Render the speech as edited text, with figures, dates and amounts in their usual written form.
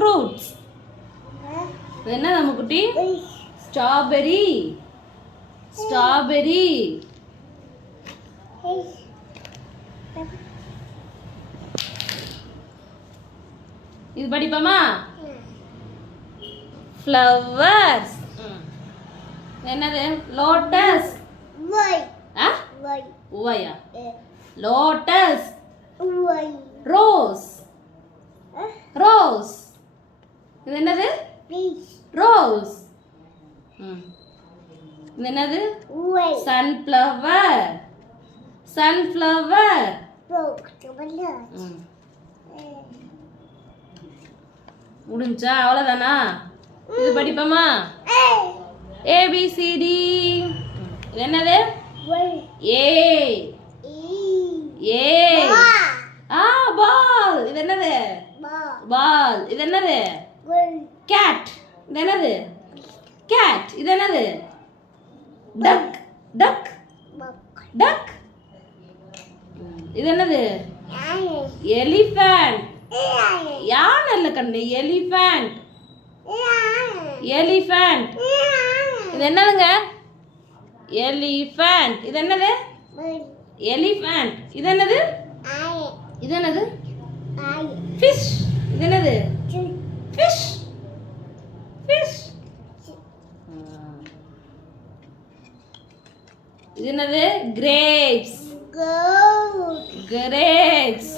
Fruits. இது என்ன நம்ம குட்டி? ஸ்ட்ராபெரி. ஸ்ட்ராபெரி. இது படிப்போமா? ஃப்ளவர்ஸ். என்னது? லோட்டஸ். உவையா? லோட்டஸ். ரோஸ். ரோஸ். இது என்னது? ரோஸ். இது என்னது? சன்ஃப்ளவர். சன்ஃப்ளவர். முடிஞ்சா? அவ்வளோதானா? இது படிப்போமா? ஏபிசிடி. இது என்னது? ஏ. ஏ. பால். இது என்னது? பால். இது என்னது? கேட். இது என்னது? கேட். இது என்னது? டக். டக். டக். இது என்னது? எலிஃபண்ட். யானை இல்ல கண்ணு, எலிஃபண்ட். எலிஃபண்ட். இது என்னதுங்க? எலிஃபண்ட். இது என்னது? எலிஃபண்ட். இது என்னது? இது என்னது? ஃபிஷ். இது என்னது? ஃபிஷ். ஃபிஷ். இது என்னது? கிரேப்ஸ். கிரேப்ஸ்.